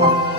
Thank you.